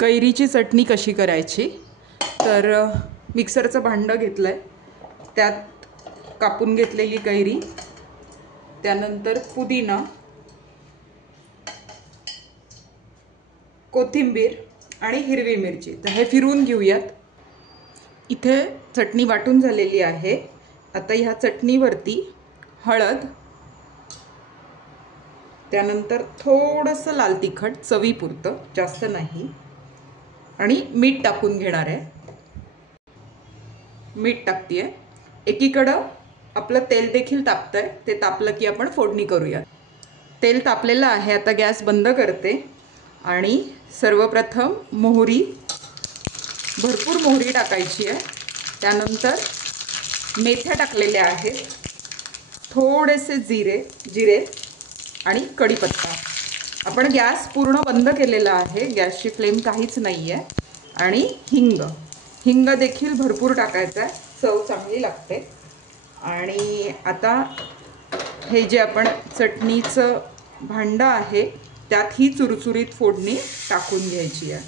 कैरीची चटणी कशी करायची तर मिक्सरचं भांडं घेतलं आहे, त्यात कापून घेतलेली कैरी, त्यानंतर पुदिना, कोथिंबीर आणि हिरवी मिरची. तर हे फिरवून घेऊयात. इथे चटणी वाटून झालेली आहे. आता ह्या चटणीवरती हळद, त्यानंतर थोडंसं लाल तिखट चवीपुरतं, जास्त नाही, आणि मीठ टाकून घेणार आहे. मीठ टाकते. एकीकडं आपलं तेल देखील तापतंय. ते तापलं की आपण फोडणी करूया. तेल तापलेलं आहे. आता गॅस बंद करते आणि सर्वप्रथम मोहरी, भरपूर मोहरी टाकायची आहे. त्यानंतर मेथ्या टाकलेल्या आहेत, थोडेसे जिरे आणि कढीपत्ता. आपण गॅस पूर्ण बंद केलेला आहे, गॅसची फ्लेम काहीच नाही आहे. आणि हिंग देखील भरपूर टाकायचा आहे, चव चांगली लागते. आणि आता हे जे आपण चटणीचं भांडं आहे त्यात ही चुरचुरीत फोडणी टाकून घ्यायची आहे.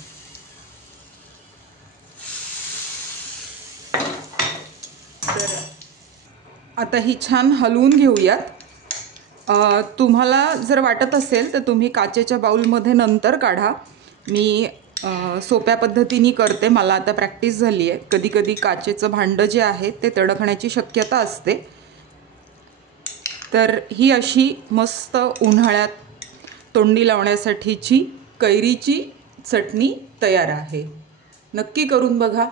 तर आता ही छान हलवून घेऊयात. तुम्हाला जर वाटत असेल तर तुम्ही काचेच्या बाउलमध्ये नंतर काढा. मी सोप्या पद्धतीने करते, मला आता प्रॅक्टिस झाली आहे. कधी कधी काचेचं भांडं जे आहे ते तडकण्याची शक्यता असते. तर ही अशी मस्त उन्हाळ्यात तोंडी लावण्यासाठीची कैरीची चटणी तयार आहे. नक्की करून बघा.